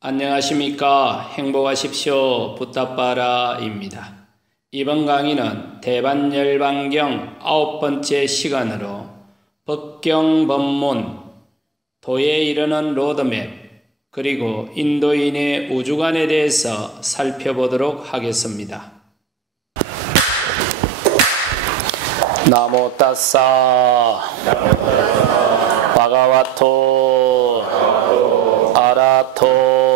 안녕하십니까. 행복하십시오. 부탁바라입니다. 이번 강의는 대반열반경 9번째 시간으로 법경법문, 도에 이르는 로드맵, 그리고 인도인의 우주관에 대해서 살펴보도록 하겠습니다. 나모 따싸 바가와토 아라토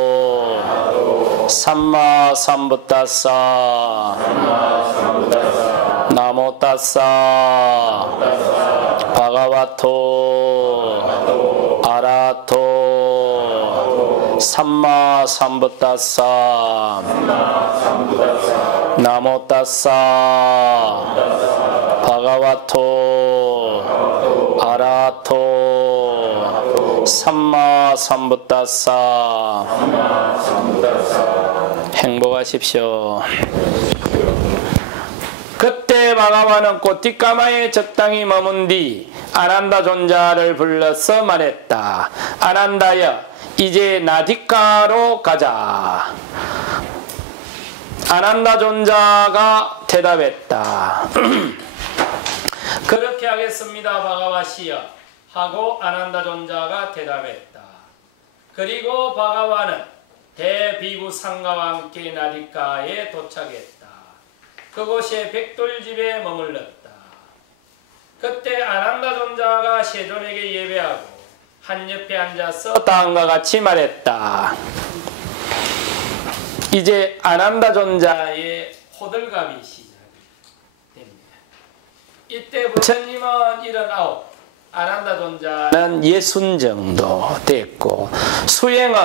삼마 삼부따싸 나모 따싸 바가와토 아라토 삼마 삼부따싸 나모 따싸 바가와토 아라토 삼마 삼부따싸. 행복하십시오. 그때 바가와는 고티카마에 적당히 머문 뒤 아난다 존자를 불러서 말했다. 아난다여, 이제 나디카로 가자. 아난다 존자가 대답했다. 그렇게 하겠습니다, 바가와시여 하고 아난다 존자가 대답했다. 그리고 바가와는 대비구 상가와 함께 나디카에 도착했다. 그곳에 백돌집에 머물렀다. 그때 아난다 존자가 세존에게 예배하고 한 옆에 앉아서 다음과 같이 말했다. 이제 아난다 존자의 호들갑이 시작됩니다. 이때 부처님은 79, 아난다 존자는 60 정도 됐고, 수행은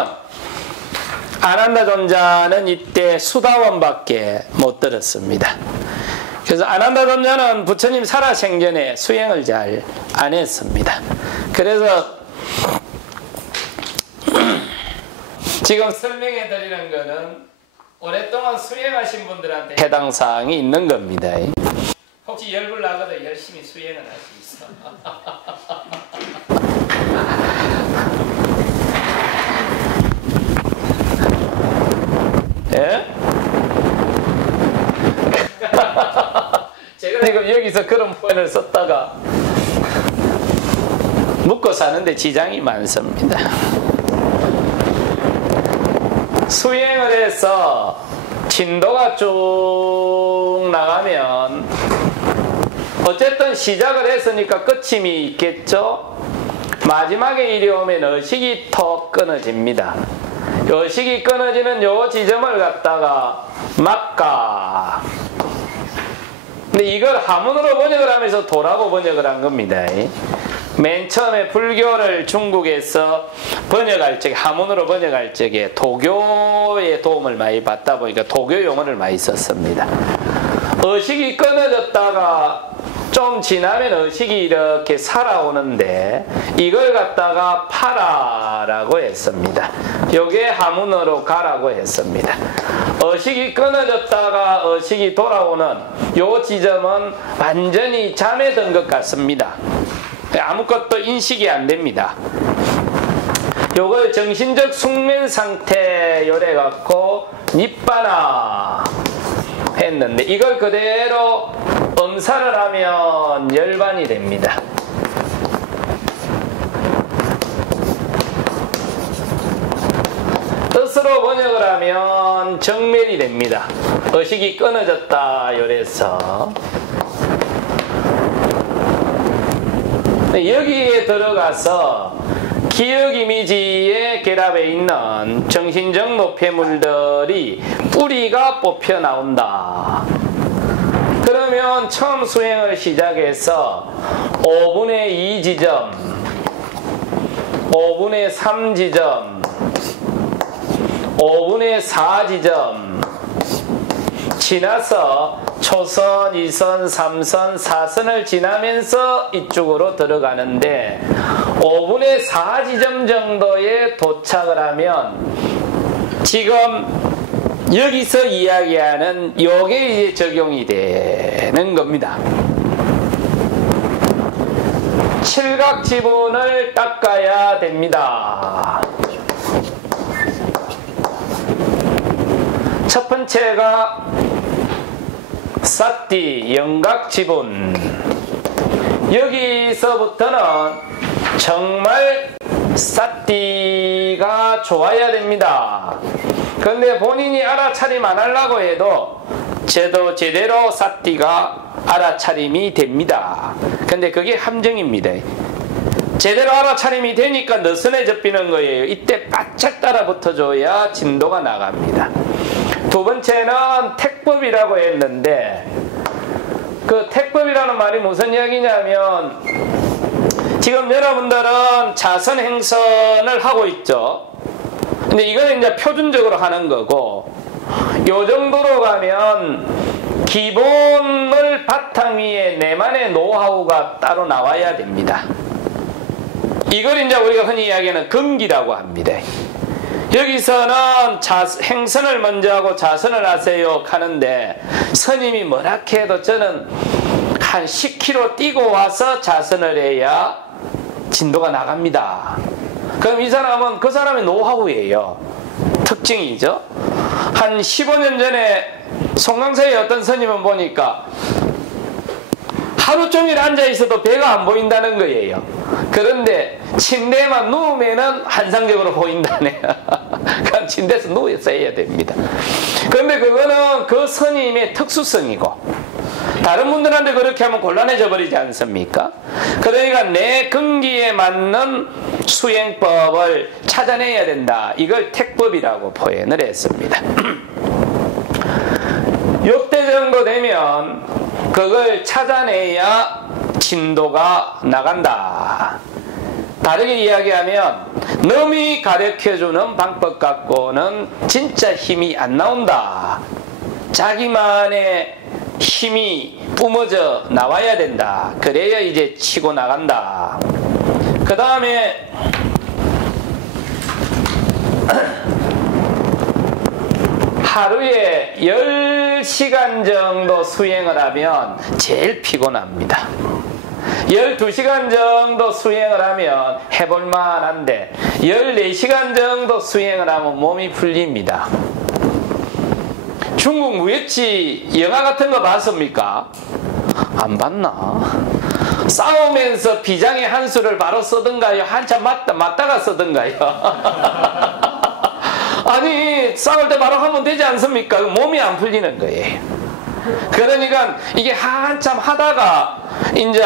아난다 존자는 이때 수다원밖에 못 들었습니다. 그래서 아난다 존자는 부처님 살아생전에 수행을 잘 안 했습니다. 그래서 지금 설명해 드리는 것은 오랫동안 수행하신 분들한테 해당 사항이 있는 겁니다. 혹시 열불 나거든 열심히 수행을 할 수 있어. 예? 제가 지금 여기서 그런 표현을 썼다가 묵고 사는데 지장이 많습니다. 수행을 해서 진도가 쭉 나가면 어쨌든 시작을 했으니까 끝임이 있겠죠. 마지막에 이리 오면 의식이 턱 끊어집니다. 의식이 끊어지는 요 지점을 갖다가 막가. 근데 이걸 한문으로 번역을 하면서 도라고 번역을 한 겁니다. 맨 처음에 불교를 중국에서 번역할 적에, 한문으로 번역할 적에 도교의 도움을 많이 받다 보니까 도교 용어를 많이 썼습니다. 의식이 끊어졌다가 좀 지나면 의식이 이렇게 살아오는데 이걸 갖다가 파라라고 했습니다. 요게 한문어로 가라고 했습니다. 의식이 끊어졌다가 의식이 돌아오는 요 지점은 완전히 잠에 든 것 같습니다. 아무것도 인식이 안 됩니다. 요걸 정신적 숙면 상태 요래 갖고 니빠나 했는데 이걸 그대로 음사를 하면 열반이 됩니다. 뜻으로 번역을 하면 정멸이 됩니다. 의식이 끊어졌다 요래서 여기에 들어가서 기억 이미지의 결합에 있는 정신적 노폐물들이 뿌리가 뽑혀 나온다. 그러면 처음 수행을 시작해서 5분의 2 지점, 5분의 3 지점, 5분의 4 지점 지나서 초선, 2선, 3선, 4선을 지나면서 이쪽으로 들어가는데 5분의 4 지점 정도에 도착을 하면 지금 여기서 이야기하는 요게 이제 적용이 되는 겁니다. 칠각 지분을 닦아야 됩니다. 첫 번째가 사띠 영각지분. 여기서부터는 정말 사띠가 좋아야 됩니다. 그런데 본인이 알아차림 안 하려고 해도 제대로 사띠가 알아차림이 됩니다. 근데 그게 함정입니다. 제대로 알아차림이 되니까 느슨해 접히는 거예요. 이때 바짝 따라 붙어줘야 진도가 나갑니다. 두 번째는 택법이라고 했는데, 그 택법이라는 말이 무슨 이야기냐면, 지금 여러분들은 자선 행선을 하고 있죠. 근데 이거는 이제 표준적으로 하는 거고, 요 정도로 가면 기본을 바탕 위에 내만의 노하우가 따로 나와야 됩니다. 이걸 이제 우리가 흔히 이야기하는 금기라고 합니다. 여기서는 행선을 먼저 하고 자선을 하세요 하는데, 스님이 뭐라 해도 저는 한 10km 뛰고 와서 자선을 해야 진도가 나갑니다. 그럼 이 사람은 그 사람의 노하우예요. 특징이죠. 한 15년 전에 송강사의 어떤 스님은 보니까 하루 종일 앉아있어도 배가 안 보인다는 거예요. 그런데 침대에만 누우면은 환상적으로 보인다네요. 그럼 침대에서 누워서 해야 됩니다. 그런데 그거는 그 스님의 특수성이고, 다른 분들한테 그렇게 하면 곤란해져 버리지 않습니까? 그러니까 내 근기에 맞는 수행법을 찾아내야 된다. 이걸 택법이라고 표현을 했습니다. 요때 정도 되면 그걸 찾아내야 진도가 나간다. 다르게 이야기하면 남이 가르쳐주는 방법 갖고는 진짜 힘이 안 나온다. 자기만의 힘이 뿜어져 나와야 된다. 그래야 이제 치고 나간다. 그 다음에 하루에 10시간 정도 수행을 하면 제일 피곤합니다. 12시간 정도 수행을 하면 해볼만 한데 14시간 정도 수행을 하면 몸이 풀립니다. 중국 무협지 영화 같은 거 봤습니까? 안 봤나? 싸우면서 비장의 한 수를 바로 쓰던가요? 한참 맞다가 쓰던가요? 아니, 싸울 때 바로 하면 되지 않습니까? 몸이 안 풀리는 거예요. 그러니까 이게 한참 하다가 이제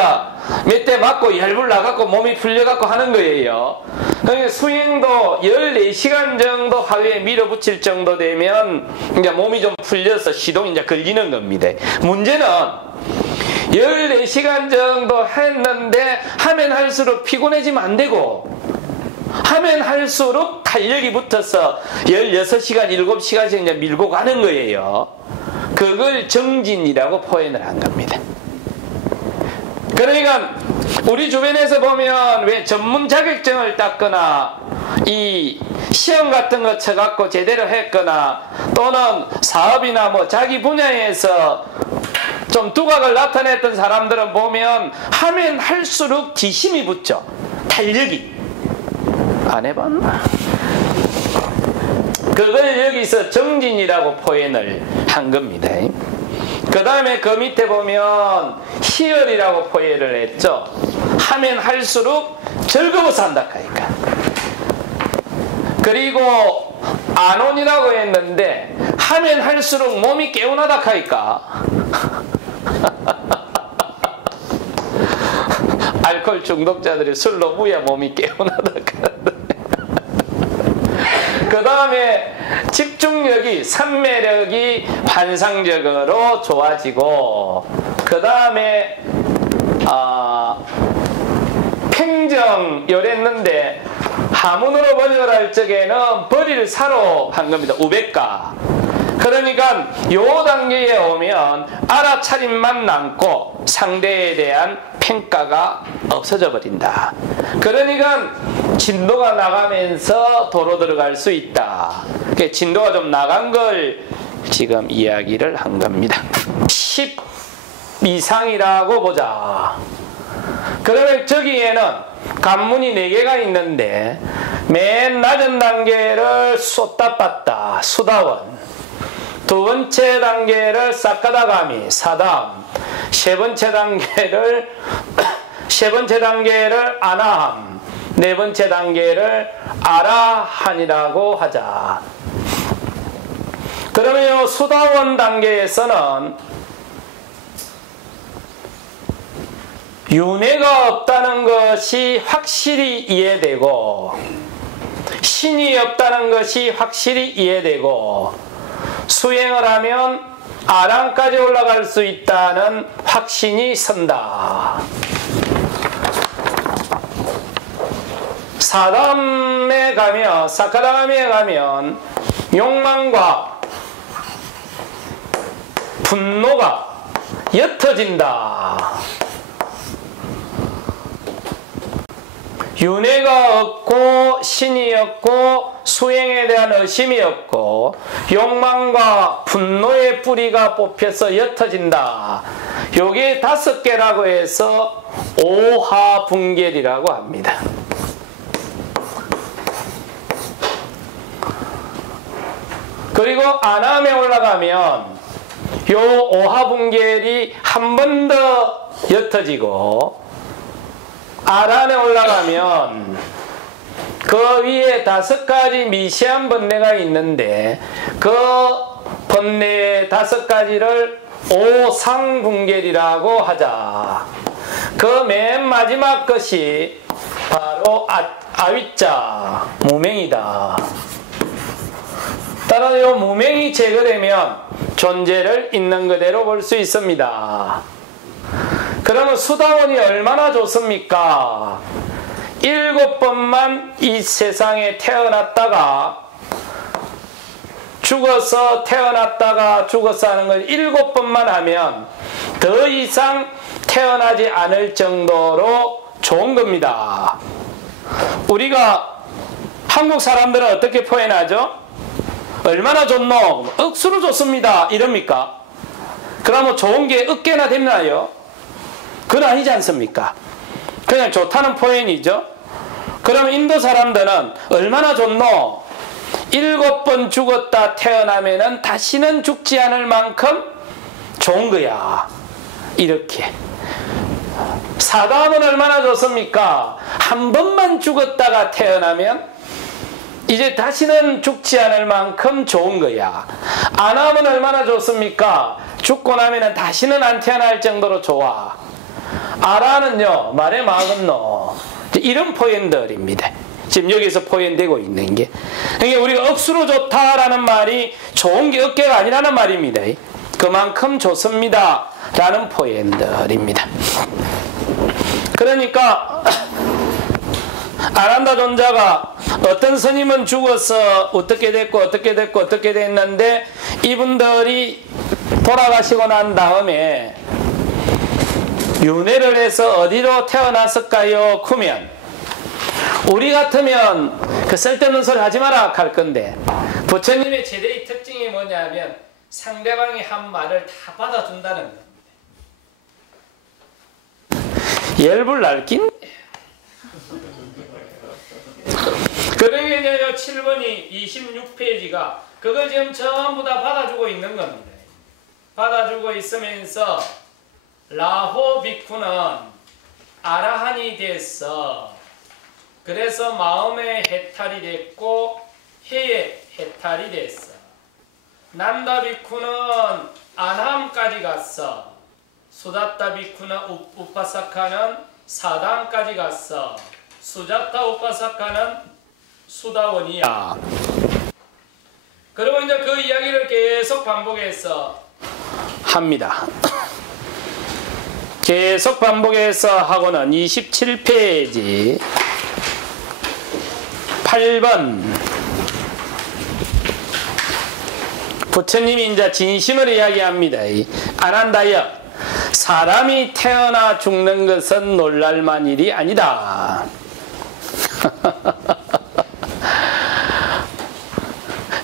몇 대 맞고 열불 나갖고 몸이 풀려갖고 하는 거예요. 그러니까 수행도 14시간 정도 하루에 밀어붙일 정도 되면 이제 몸이 좀 풀려서 시동이 이제 걸리는 겁니다. 문제는 14시간 정도 했는데 하면 할수록 피곤해지면 안 되고, 하면 할수록 탄력이 붙어서 16시간, 7시간씩 이제 밀고 가는 거예요. 그걸 정진이라고 표현을 한 겁니다. 그러니까 우리 주변에서 보면 왜 전문 자격증을 땄거나 이 시험 같은 거 쳐갖고 제대로 했거나 또는 사업이나 뭐 자기 분야에서 좀 두각을 나타냈던 사람들은 보면 하면 할수록 기심이 붙죠. 탄력이. 안 해봤나? 그걸 여기서 정진이라고 표현을 한 겁니다. 그 다음에 그 밑에 보면 희열이라고 표현을 했죠. 하면 할수록 즐거워서 한다 하니까. 그리고 안온이라고 했는데 하면 할수록 몸이 개운하다 하니까. 알코올 중독자들이 술로 무야 몸이 개운하다 하는데. 그 다음에 집중력이, 산매력이 환상적으로 좋아지고, 그 다음에 팽정 요랬는데 하문으로 번역을 할 적에는 벌이를 사로 한 겁니다. 우백가. 그러니까 요 단계에 오면 알아차림만 남고 상대에 대한 평가가 없어져 버린다. 그러니까 진도가 나가면서 도로 들어갈 수 있다. 진도가 좀 나간 걸 지금 이야기를 한 겁니다. 10 이상이라고 보자. 그러면 저기에는 관문이 4개가 있는데 맨 낮은 단계를 쏟다 빴다 수다원, 두 번째 단계를 사카다가미, 사담. 세 번째 단계를 아나함. 네 번째 단계를 아라한이라고 하자. 그러면 이 수다원 단계에서는 윤회가 없다는 것이 확실히 이해되고, 신이 없다는 것이 확실히 이해되고, 수행을 하면 아랑까지 올라갈 수 있다는 확신이 선다. 사담에 가면, 사카다가미에 가면 욕망과 분노가 옅어진다. 윤회가 없고 신이 없고 수행에 대한 의심이 없고 욕망과 분노의 뿌리가 뽑혀서 옅어진다. 요게 5개라고 해서 오하분결이라고 합니다. 그리고 아남에 올라가면 요 오하분결이 한 번 더 옅어지고, 아란에 올라가면 그 위에 5가지 미세한 번뇌가 있는데 그 번뇌 5가지를 오상분결이라고 하자. 그 맨 마지막 것이 바로 아위자, 무명이다. 따라서 이 무명이 제거되면 존재를 있는 그대로 볼 수 있습니다. 그러면 수다원이 얼마나 좋습니까? 7번만 이 세상에 태어났다가 죽어서 태어났다가 죽어서 하는 걸 7번만 하면 더 이상 태어나지 않을 정도로 좋은 겁니다. 우리가 한국 사람들은 어떻게 표현하죠? 얼마나 좋노? 억수로 좋습니다. 이럽니까? 그러면 좋은 게 억개나 됐나요? 그건 아니지 않습니까? 그냥 좋다는 표현이죠. 그럼 인도 사람들은 얼마나 좋노? 7번 죽었다 태어나면은 다시는 죽지 않을 만큼 좋은 거야. 이렇게. 사담은 얼마나 좋습니까? 한 번만 죽었다가 태어나면 이제 다시는 죽지 않을 만큼 좋은 거야. 아남은 얼마나 좋습니까? 죽고 나면은 다시는 안 태어날 정도로 좋아. 아라는요, 말에 막은노. 이런 표현들입니다. 지금 여기서 표현되고 있는 게. 그러니까 우리가 억수로 좋다라는 말이 좋은 게 억개가 아니라는 말입니다. 그만큼 좋습니다. 라는 표현들입니다. 그러니까 아난다 존자가 어떤 스님은 죽어서 어떻게 됐고 어떻게 됐는데 이분들이 돌아가시고 난 다음에 윤회를 해서 어디로 태어났을까요? 그러면 우리 같으면 그 쓸데없는 소리 하지 마라 할 건데, 부처님의 제대의 특징이 뭐냐면 상대방이 한 말을 다 받아준다는 겁니다. 열불 날낀? 그러면요 7번이 26페이지가 그걸 지금 전부 다 받아주고 있는 겁니다. 받아주고 있으면서 라호 비쿠는 아라한이 됐어. 그래서 마음의 해탈이 됐고 해의 해탈이 됐어. 난다 비쿠는 아함까지 갔어. 수다타 비쿠는 우파사카는 사단까지 갔어. 수자타 우파사카는 수다원이야. 그리고 이제 그 이야기를 계속 반복해서 합니다. 계속 반복해서 하고는 27페이지 8번 부처님이 이제 진심을 이야기합니다. 아난다여, 사람이 태어나 죽는 것은 놀랄만 일이 아니다.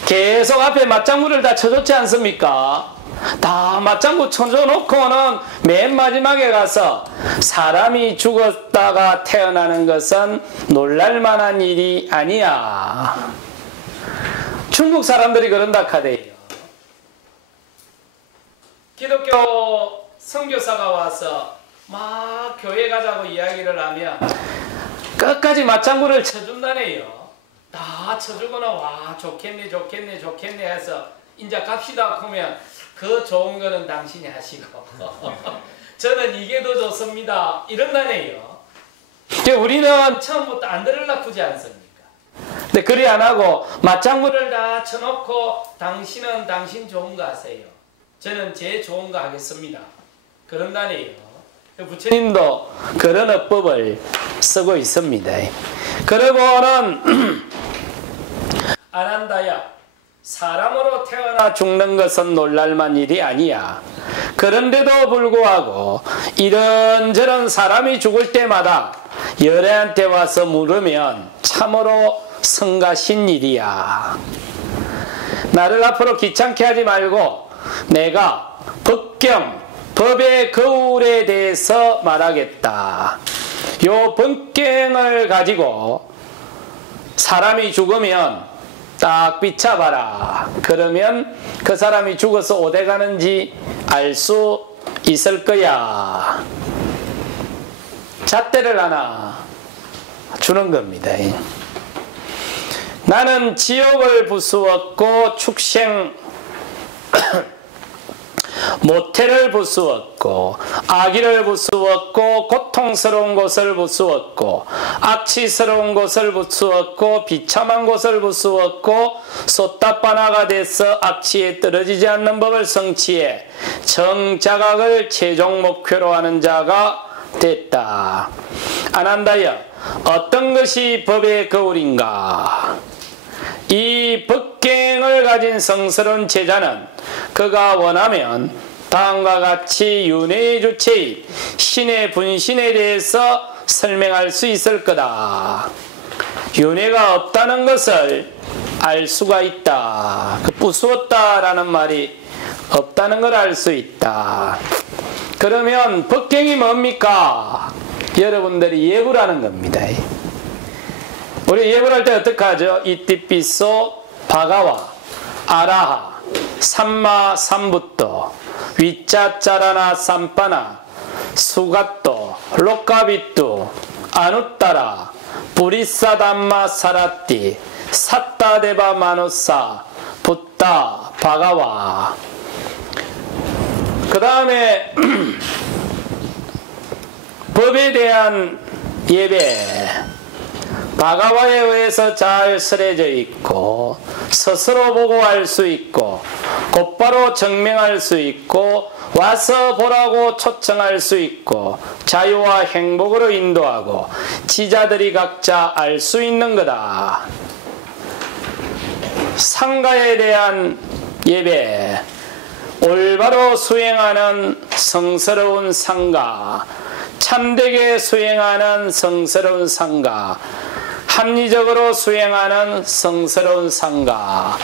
계속 앞에 맞장구를 다 쳐줬지 않습니까? 다 맞장구 쳐줘놓고는 맨 마지막에 가서 사람이 죽었다가 태어나는 것은 놀랄만한 일이 아니야. 중국 사람들이 그런다 카대요. 선교사가 와서 막 교회 가자고 이야기를 하면 끝까지 맞장구를 쳐준다네요. 다 쳐주거나 와 좋겠네 좋겠네 좋겠네 해서 이제 갑시다 하면 그 좋은 거는 당신이 하시고 저는 이게 더 좋습니다 이런다네요. 우리는 처음부터 안 들으려고 하지 않습니까? 근데 그리 안 하고 맞장구를 다 쳐놓고 당신은 당신 좋은 거 하세요. 저는 제 좋은 거 하겠습니다. 그런다네요. 부처님도 그런 어법을 쓰고 있습니다. 그리고는 아난다야 사람으로 태어나 죽는 것은 놀랄만 일이 아니야. 그런데도 불구하고 이런저런 사람이 죽을 때마다 열애한테 와서 물으면 참으로 성가신 일이야. 나를 앞으로 귀찮게 하지 말고 내가 법경 법의 거울에 대해서 말하겠다. 요 법경을 가지고 사람이 죽으면 딱 비춰봐라. 그러면 그 사람이 죽어서 어디 가는지 알 수 있을 거야. 잣대를 하나 주는 겁니다. 나는 지옥을 부수었고 축생 모태를 부수었고 악의를 부수었고 고통스러운 것을 부수었고 악취스러운 것을 부수었고 비참한 것을 부수었고 솥다바나가 돼서 악취에 떨어지지 않는 법을 성취해 정자각을 최종 목표로 하는 자가 됐다. 아난다여 어떤 것이 법의 거울인가? 이 법경을 가진 성스러운 제자는 그가 원하면 다음과 같이 윤회의 주체인 신의 분신에 대해서 설명할 수 있을 거다. 윤회가 없다는 것을 알 수가 있다. 그 부수었다라는 말이 없다는 걸 알 수 있다. 그러면 법경이 뭡니까? 여러분들이 예불하는 겁니다. 우리 예불할 때 어떻게 하죠? 이띠삐소 바가와 아라하 삼마 삼부토 위짜짜라나 삼빠나 수가토 록가비뚜 아누따라 부리사담마 사라띠 사따데바 마누사 붓다 바가와. 그 다음에 법에 대한 예배 바가와에 의해서 잘 설해져 있고 스스로 보고 할 수 있고 곧바로 증명할 수 있고 와서 보라고 초청할 수 있고 자유와 행복으로 인도하고 지자들이 각자 알 수 있는 거다. 상가에 대한 예배 올바로 수행하는 성스러운 상가, 참되게 수행하는 성스러운 상가, 합리적으로 수행하는 성스러운 상가,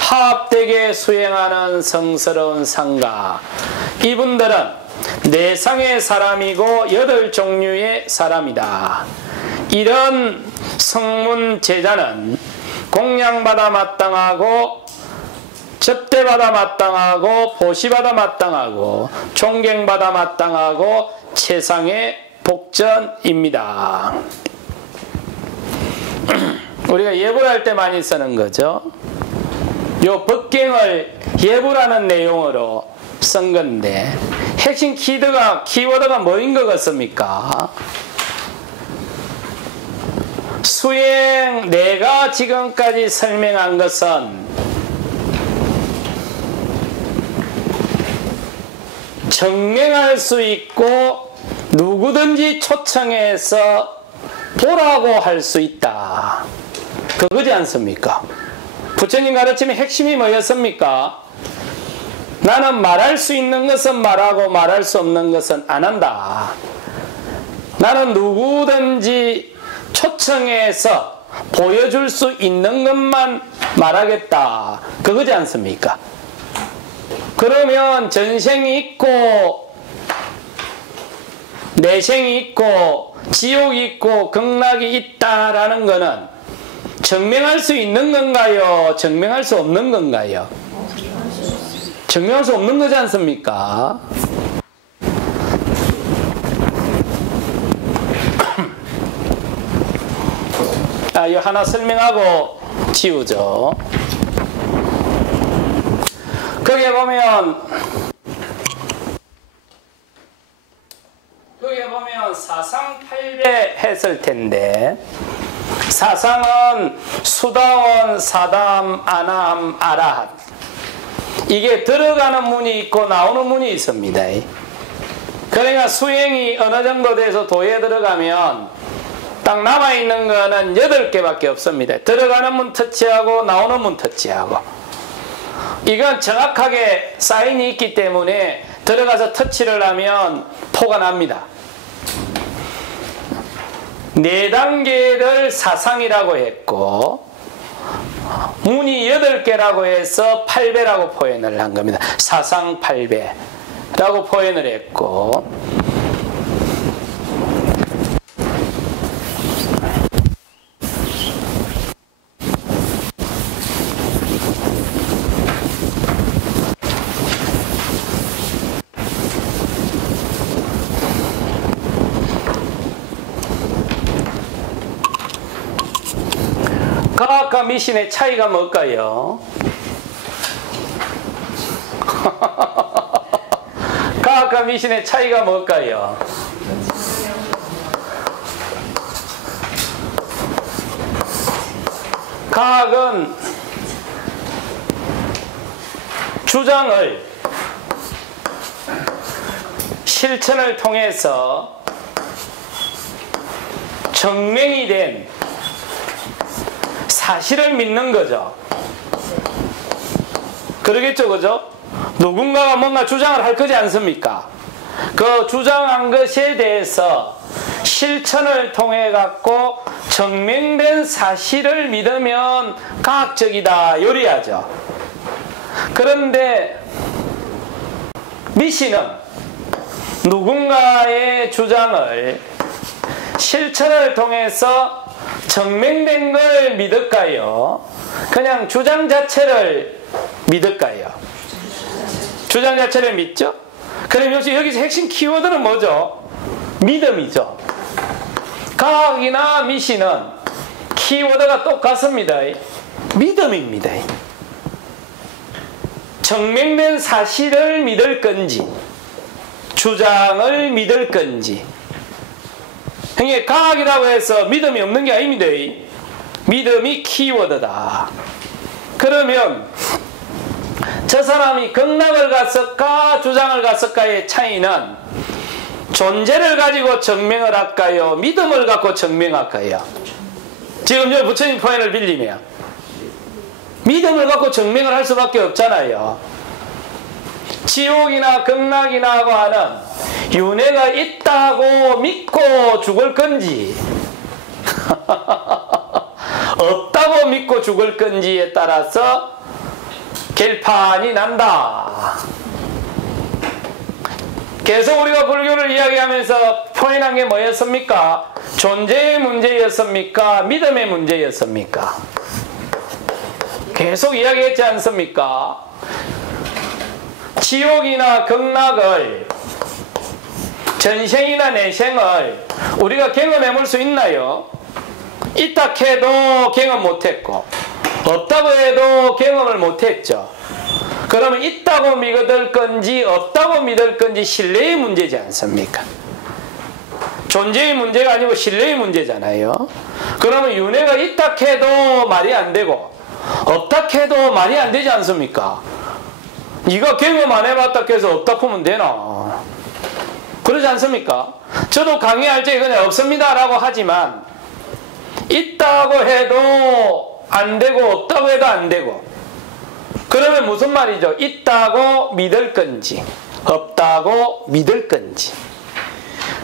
화합되게 수행하는 성스러운 상가. 이분들은 내상의 사람이고 8종류의 사람이다. 이런 성문 제자는 공양받아 마땅하고 접대받아 마땅하고 보시받아 마땅하고 존경받아 마땅하고 최상의 복전입니다. 우리가 예불할 때 많이 쓰는 거죠. 요 법경을 예불하는 내용으로 쓴 건데 핵심 키워드가 뭐인 것 같습니까? 수행 내가 지금까지 설명한 것은 증명할 수 있고 누구든지 초청해서 보라고 할 수 있다. 그거지 않습니까? 부처님 가르침의 핵심이 뭐였습니까? 나는 말할 수 있는 것은 말하고 말할 수 없는 것은 안 한다. 나는 누구든지 초청해서 보여줄 수 있는 것만 말하겠다. 그거지 않습니까? 그러면 전생이 있고 내생이 있고 지옥이 있고 극락이 있다라는 것은 증명할 수 있는 건가요? 증명할 수 없는 건가요? 증명할 수 없는 거지 않습니까? 이거 하나 설명하고 지우죠. 거기에 보면 사상팔배 했을 텐데, 사상은 수다원, 사담, 아남, 아라핫, 이게 들어가는 문이 있고 나오는 문이 있습니다. 그러니까 수행이 어느 정도 돼서 도에 들어가면 딱 남아있는 거는 8개밖에 없습니다. 들어가는 문 터치하고 나오는 문 터치하고. 이건 정확하게 사인이 있기 때문에 들어가서 터치를 하면 포가 납니다. 4단계를 사상이라고 했고, 문이 8개라고 해서 8배라고 표현을 한 겁니다. 사상 8배라고 표현을 했고, 과학과 미신의 차이가 뭘까요? 과학과 미신의 차이가 뭘까요? 과학은 주장을 실천을 통해서 증명이 된 사실을 믿는 거죠. 그러겠죠, 그죠? 누군가가 뭔가 주장을 할 거지 않습니까? 그 주장한 것에 대해서 실천을 통해 갖고 증명된 사실을 믿으면 과학적이다, 요리하죠. 그런데 미신은 누군가의 주장을 실천을 통해서 증명된 걸 믿을까요? 그냥 주장 자체를 믿을까요? 주장 자체를 믿죠? 그럼 여기서 핵심 키워드는 뭐죠? 믿음이죠. 과학이나 미신은 키워드가 똑같습니다. 믿음입니다. 증명된 사실을 믿을 건지 주장을 믿을 건지. 형님, 과학이라고 해서 믿음이 없는 게 아닙니다. 믿음이 키워드다. 그러면 저 사람이 극락을 갔을까 주장을 갔을까의 차이는 존재를 가지고 증명을 할까요? 믿음을 갖고 증명할까요? 지금 저 부처님 표현을 빌리면 믿음을 갖고 증명을 할 수밖에 없잖아요. 지옥이나 극락이나 하는 윤회가 있다고 믿고 죽을 건지 없다고 믿고 죽을 건지에 따라서 결판이 난다. 계속 우리가 불교를 이야기하면서 표현한 게 뭐였습니까? 존재의 문제였습니까? 믿음의 문제였습니까? 계속 이야기했지 않습니까? 지옥이나 극락을, 전생이나 내생을 우리가 경험해 볼 수 있나요? 있다 해도 경험 못했고 없다고 해도 경험을 못했죠. 그러면 있다고 믿을 건지 없다고 믿을 건지 신뢰의 문제지 않습니까? 존재의 문제가 아니고 신뢰의 문제잖아요. 그러면 윤회가 있다 해도 말이 안 되고 없다 해도 말이 안 되지 않습니까? 네가 경험 안 해봤다 해서 없다 하면 되나? 그러지 않습니까? 저도 강의할 때 그냥 없습니다 라고 하지만 있다고 해도 안 되고 없다고 해도 안 되고, 그러면 무슨 말이죠? 있다고 믿을 건지 없다고 믿을 건지.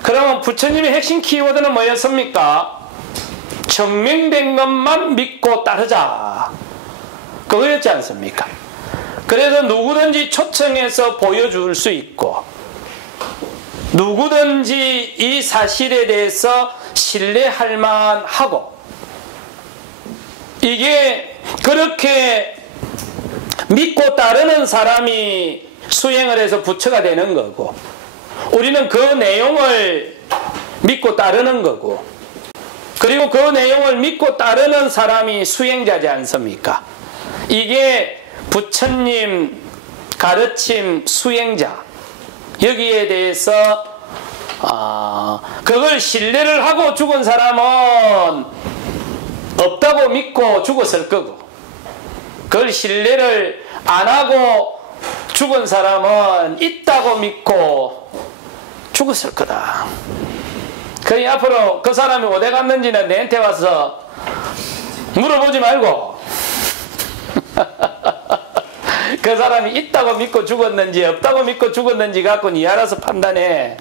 그러면 부처님의 핵심 키워드는 뭐였습니까? 증명된 것만 믿고 따르자, 그거였지 않습니까? 그래서 누구든지 초청해서 보여줄 수 있고 누구든지 이 사실에 대해서 신뢰할 만하고, 이게 그렇게 믿고 따르는 사람이 수행을 해서 부처가 되는 거고, 우리는 그 내용을 믿고 따르는 거고, 그리고 그 내용을 믿고 따르는 사람이 수행자지 않습니까? 이게 부처님 가르침 수행자. 여기에 대해서 그걸 신뢰를 하고 죽은 사람은 없다고 믿고 죽었을 거고, 그걸 신뢰를 안 하고 죽은 사람은 있다고 믿고 죽었을 거다. 그러니 앞으로 그 사람이 어디 갔는지는 내한테 와서 물어보지 말고 그 사람이 있다고 믿고 죽었는지 없다고 믿고 죽었는지 갖고 니 알아서 판단해.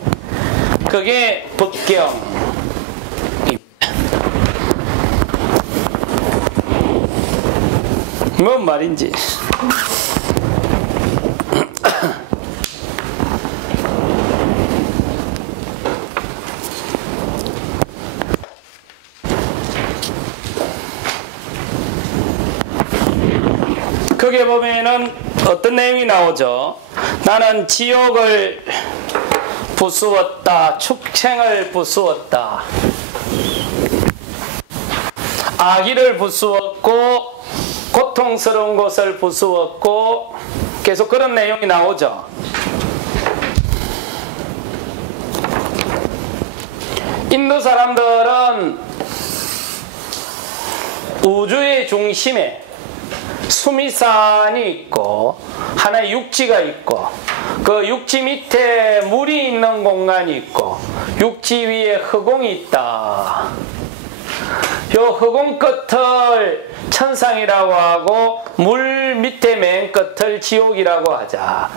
그게 법경. 뭔 말인지. 거기에 보면은 어떤 내용이 나오죠? 나는 지옥을 부수었다. 축생을 부수었다. 악의를 부수었고 고통스러운 것을 부수었고 계속 그런 내용이 나오죠. 인도 사람들은 우주의 중심에 수미산이 있고 하나의 육지가 있고 그 육지 밑에 물이 있는 공간이 있고 육지 위에 흑공이 있다. 요 흑공 끝을 천상이라고 하고 물 밑에 맨 끝을 지옥이라고 하자.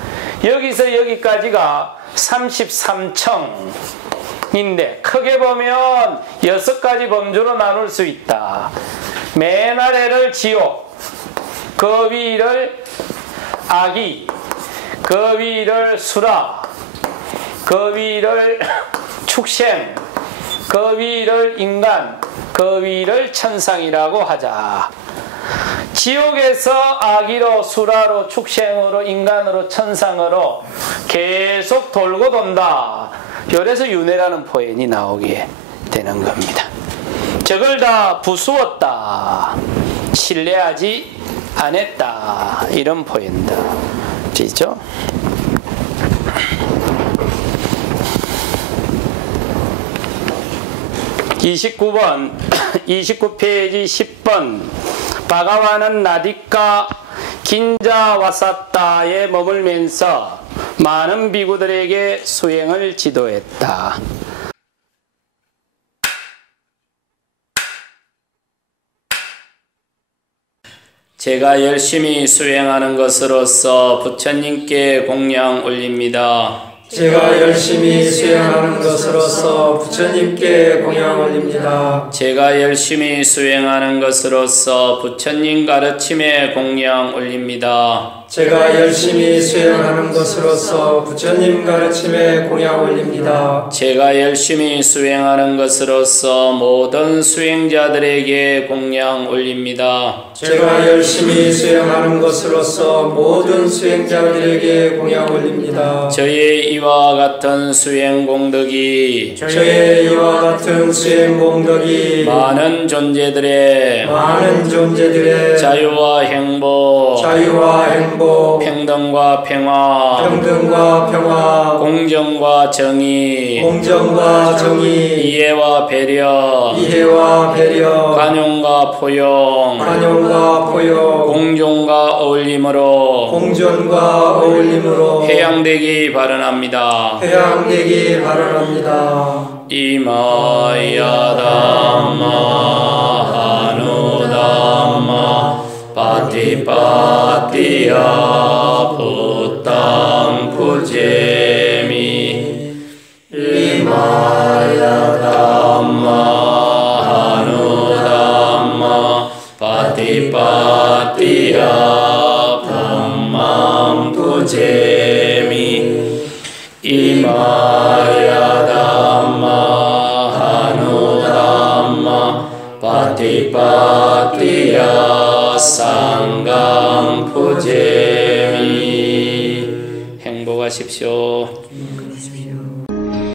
여기서 여기까지가 33층인데 크게 보면 6가지 범주로 나눌 수 있다. 맨 아래를 지옥, 그 위를 악의, 그 위를 수라, 그 위를 축생, 그 위를 인간, 그 위를 천상이라고 하자. 지옥에서 악의로, 수라로, 축생으로, 인간으로, 천상으로 계속 돌고 돈다. 그래서 윤회라는 표현이 나오게 되는 겁니다. 저걸 다 부수었다. 신뢰하지 안 했다. 이런 표현이죠. 29번 29페이지 10번 바가와는 나디카 긴자와사타에 머물면서 많은 비구들에게 수행을 지도했다. 제가 열심히 수행하는 것으로서 부처님께 공양 올립니다. 제가 열심히 수행하는 것으로서 부처님께 공양 올립니다. 제가 열심히 수행하는 것으로서 부처님 가르침에 공양 올립니다. 제가 열심히 수행하는 것으로서 부처님 가르침에 공양 올립니다. 제가 열심히 수행하는 것으로서 모든 수행자들에게 공양 올립니다. 제가 열심히 수행하는 것으로서 모든 수행자들에게 공양 올립니다. 저의 이와 같은 수행 공덕이 저의 이와 같은 수행 공덕이 많은 존재들의 자유와 행복 평등과 평화 공정과 정의 이해와 배려 관용과 포용 공존과 어울림으로 해양되기 바라납니다. 이마야 담마 하누담마 파티파티야 부땅 푸제미 이마야 담마 하누담마 파티파티야 부땅 푸제미 이마야 담마 하누담마 파티파티야 상강 푸제미 행복하십시오.